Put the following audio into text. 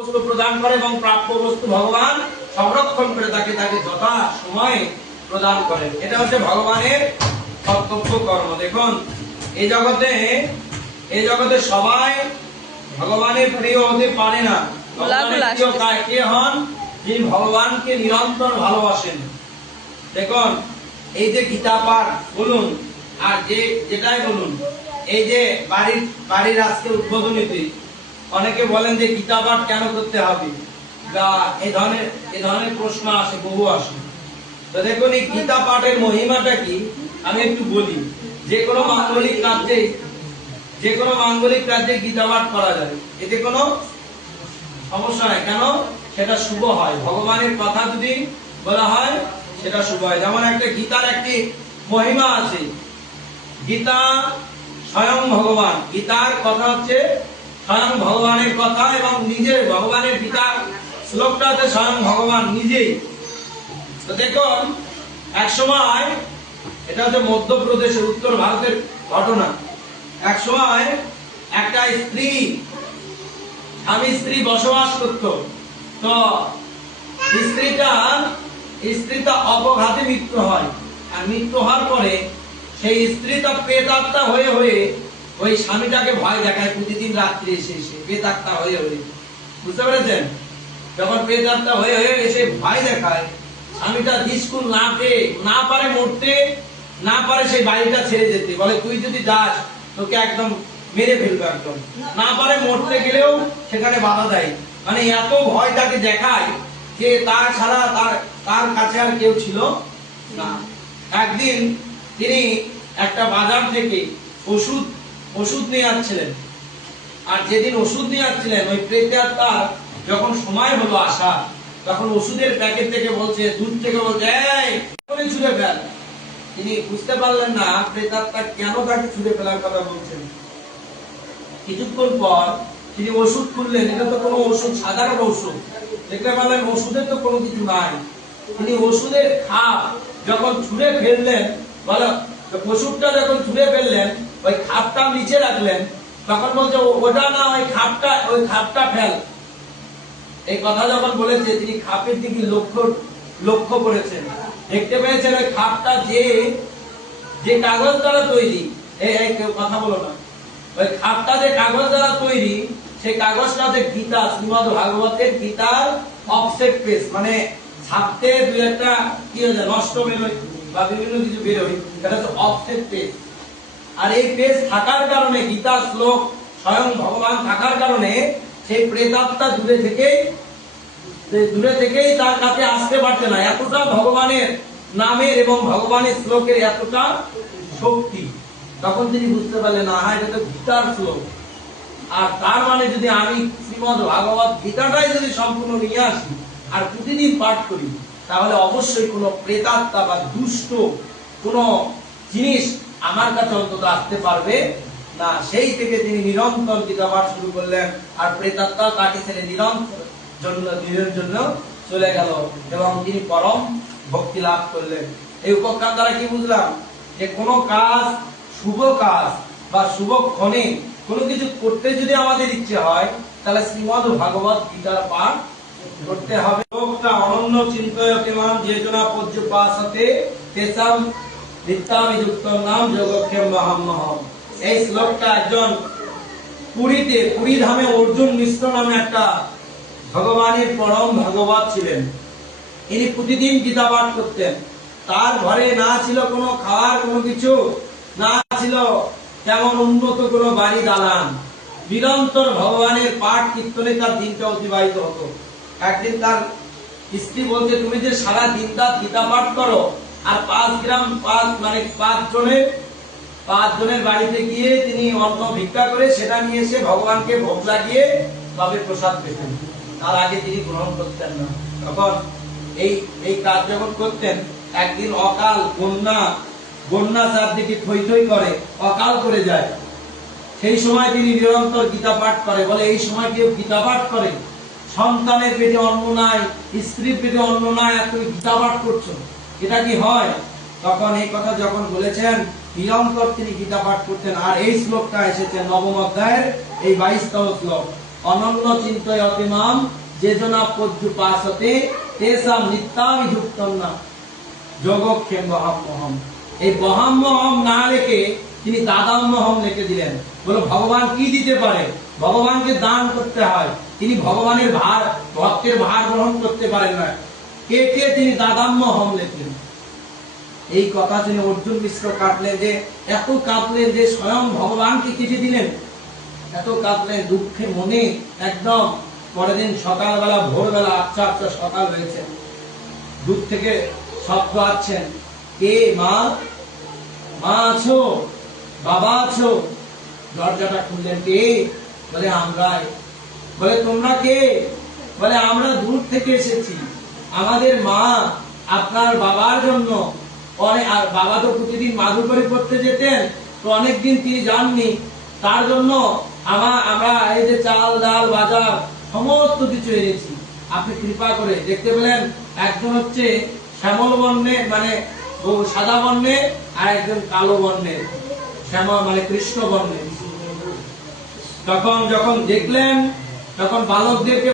বস্তু প্রদান করে এবং প্রাপ্য বস্তু ভগবান সংরক্ষণ করে তাকে যথা সময়ে প্রদান করেন। এটা হচ্ছে ভগবানের কর্তব্য কর্ম। দেখুন এই জগতে সবাই ভগবানের প্রিয় হতে পারে না। ভগবানের প্রিয় কে হন? যিনি ভগবানকে নিরন্তর ভালোবাসেন। দেখুন এই যে গীতা পাঠ বলুন আর যেটাই বলুন, এই যে বাড়ির আজকে উদ্বোধনীতে অনেকে বলেন যে গীতা পাঠ কেন করতে হবে, বা এই ধরনের প্রশ্ন আসে, বহু আসে। তো দেখুন এই গীতা পাঠের মহিমাটা কি আমি একটু বলি। যে কোনো মাঙ্গলিক কার্যে গীতা পাঠ করা যায়, এতে কোনো সমস্যা নাই। কেন? সেটা শুভ হয়। ভগবানের কথা যদি বলা হয় সেটা শুভ হয়। যেমন একটা গীতার একটি মহিমা আছে। গীতা স্বয়ং ভগবান, গীতার কথা হচ্ছে স্বয়ং ভগবানের কথা, এবং নিজের ভগবানের গীতার শ্লোকটা হচ্ছে স্বয়ং ভগবান নিজেই। তো দেখুন এক সময়, এটা হচ্ছে মধ্যপ্রদেশের উত্তর ভারতের ঘটনা। এক সময় একটা স্বামী স্ত্রী বসবাস করত। তো স্ত্রীটা অপঘাতে মৃত্যু হয়। আর মৃত্যু হওয়ার পরে সেই স্ত্রীটা প্রেতাত্মা হয়ে ওই স্বামীটাকে ভয় দেখায় প্রতিদিন রাত্রে এসে প্রেতাত্মা হয়ে। বুঝতে পেরেছেন? যখন প্রেতাত্মা হয়ে এসে ভয় দেখায়, স্বামীটা দিশকুল না পারে মরতে, না পারে সেই বাড়িটা ছেড়ে যেতে, বলে তুই যদি যাস তোকে একদম মেরে ফেলবে, একদম না পারে মরতে গেলেও সেখানে বাধা দেয়। মানে এত ভয় তাকে দেখায় যে তার ছাড়া তার কাছে আর কেউ ছিল না। একদিন তিনি একটা বাজার থেকে ওষুধ নিয়ে আসছিলেন। আর যেদিন ওষুধ নিয়ে আসছিলেন, ওই প্রেতাত্মার যখন সময় হলো আসা, তখন ওষুধের প্যাকেট থেকে বলছে, দুধ থেকে বলছে, এই ছুঁড়ে ফেল। তিনি বুঝতে পারলেন না প্রেতাত্মা কেন তাকে ছুঁড়ে ফেলার কথা বলছেন। কিছুক্ষণ পর তিনি ওষুধ খুললেন, এটা তো কোনো ওষুধ, সাধারণ ওষুধ। দেখতে পারলেন ওষুধের তো কোনো কিছু নাই। তিনি ওষুধের খাপ যখন ছুঁড়ে ফেললেন, বলো ওষুধটা যখন ছুঁড়ে ফেললেন, ওই খাপটা নিচে রাখলেন, তখন বলছে ওটা না, ওই খাপটা ফেল। এই কথা যখন বলেছে, তিনি খাপের দিকে লক্ষ্য করেছেন, দেখতে পেয়েছেন ওই খাপটা যে কাগজ দ্বারা তৈরি। কেউ কথা বলো না। ওই খাপটা যে কাগজ দ্বারা তৈরি, সেই কাগজটাতে গীতা, শ্রীমদ ভাগবতের গীতার অফসেট পেজ, মানে ছাপতে দু একটা কি হয়েছে, নষ্ট বেরোয় বা বিভিন্ন কিছু বেরোয়, এটা হচ্ছে অফসেট পেজ। আর এই পেজ থাকার কারণে, গীতার শ্লোক স্বয়ং ভগবান থাকার কারণে, সেই প্রেতাত্মা দূরে থেকেই তার কাছে আসতে পারছে না। এতটা ভগবানের নামের এবং ভগবানের শ্লোকের এতটা শক্তি। তখন তিনি বুঝতে পারলেন, আহা, এটা তো গীতার শ্লোক। আর তার মানে যদি আমি শ্রীমদ্ ভাগবত গীতাটাই যদি সম্পূর্ণ নিয়ে আসি আর প্রতিদিন পাঠ করি, তাহলে অবশ্যই কোনো প্রেতাত্মা বা দুষ্ট কোনো জিনিস আমার কাছে অন্তত আসতে পারবে না। সেই থেকে তিনি নিরন্তর গীতা পাঠ শুরু করলেন, আর প্রেতাত্মা তাকে ছেড়ে দিনের জন্য চলে গেল, এবং তিনি পরম ভক্তি লাভ করলেন। এই উপকার দ্বারা কি বুঝলাম? যে কোনো কাজ, শুভ কাজ বা শুভক্ষণে কোনো কিছু করতে যদি আমাদের ইচ্ছে হয়, তাহলে শ্রীমদ্ ভাগবত গীতার পাঠ করতে হবে। লোকটা অনন্য চিন্তয়মান যেজনা পর্যুপাসতে তেসাম নিত্যামি যুক্ত নাম যোগক্ষেম মহাম্মহম। এই শ্লোকটা একজন পুরী ধামে অর্জুন মিশ্র নামে একটা ভগবানের পরম ভাগবত ছিলেন। ইনি প্রতিদিন গীতা পাঠ করতেন। তার ঘরে না ছিল কোনো খাওয়ার কোনো কিছু, না ছিল তেমন উন্নত কোনো বাড়ি দালান। নিরন্তর ভগবানের পাঠ কীর্তনে তার দিনটা অতিবাহিত হতো। একদিন তার স্ত্রী বলতে, তুমি যে সারা দিন রাত গীতা পাঠ করো, আর 5 জনের বাড়িতে গিয়ে তিনি অন্ন ভিক্ষা করে সেটা নিয়ে এসে ভগবানকে ভোগ লাগিয়ে তবে প্রসাদ পেতেন, তার আগে তিনি গ্রহণ করতেন না। তখন এই কাজ যখন করতেন, একদিন অকাল, বন্যা চারদিকে থই থই করে, অকাল করে যায়। সেই সময় তিনি নিরন্তর গীতা পাঠ করে। বলে, এই সময় কেউ গীতা পাঠ করে? সন্তানের পেটে অন্ন নাই, স্ত্রীর পেটে অন্ন নাই, আর তুমি গীতা পাঠ করছো, এটা কি হয়? তখন এই কথা যখন বলেছেন, নিরন্তর তিনি গীতা পাঠ করতেন। আর এই শ্লোকটা এসেছে নবম অধ্যায়ের এই 22তম শ্লোক। অনন্য চিন্তয়তে মাম যেজনা পদ্যুপাসতে তেষাং নিত্যাভিযুক্তং না যোগক্ষেম বহাম্যহম। এই বহাম্যহম না রেখে তিনি দাদাম্যহম লিখে দিলেন। বলো ভগবান কি দিতে পারে? ভগবানকে দান করতে হয়। তিনি ভগবানের ভার, ভক্তের ভার গ্রহণ করতে পারেন না। কেটে তিনি দাদাম্যহম লিখলেন। এই কথা শুনে অর্জুন মিশ্র কাঁদলেন, যে এত কাঁদলেন যে স্বয়ং ভগবানকে কেটে দিলেন। এত কাঁদলেন দুঃখে মনে একদম। পরের দিন সকালবেলা ভোরবেলা আচ্ছা আচ্ছা সকাল হয়েছে, দূর থেকে শব্দ আসছেন, কে মা? মা আছো? বাবা আছো? দরজাটা খুললেন, কে? বলে আমরাই। বলে তোমরা কে? বলে আমরা দূর থেকে এসেছি। আমাদের মা আপনার বাবার জন্য অনেক, আর বাবা তো প্রতিদিন মাধুকরী পড়তে যেতেন, তো অনেকদিন তিনি যাননি, তার জন্য আমরা এই যে চাল ডাল বাজার সমস্ত কিছু এনেছি। আপনি কৃপা করে দেখতে পেলেন, একজন হচ্ছে শ্যামল বর্ণের মানে সাদা বর্ণের, আর একজন কালো বর্ণের, শ্যামল মানে কৃষ্ণ বর্ণের। তখন যখন দেখলেন, তখন বালকদেরকে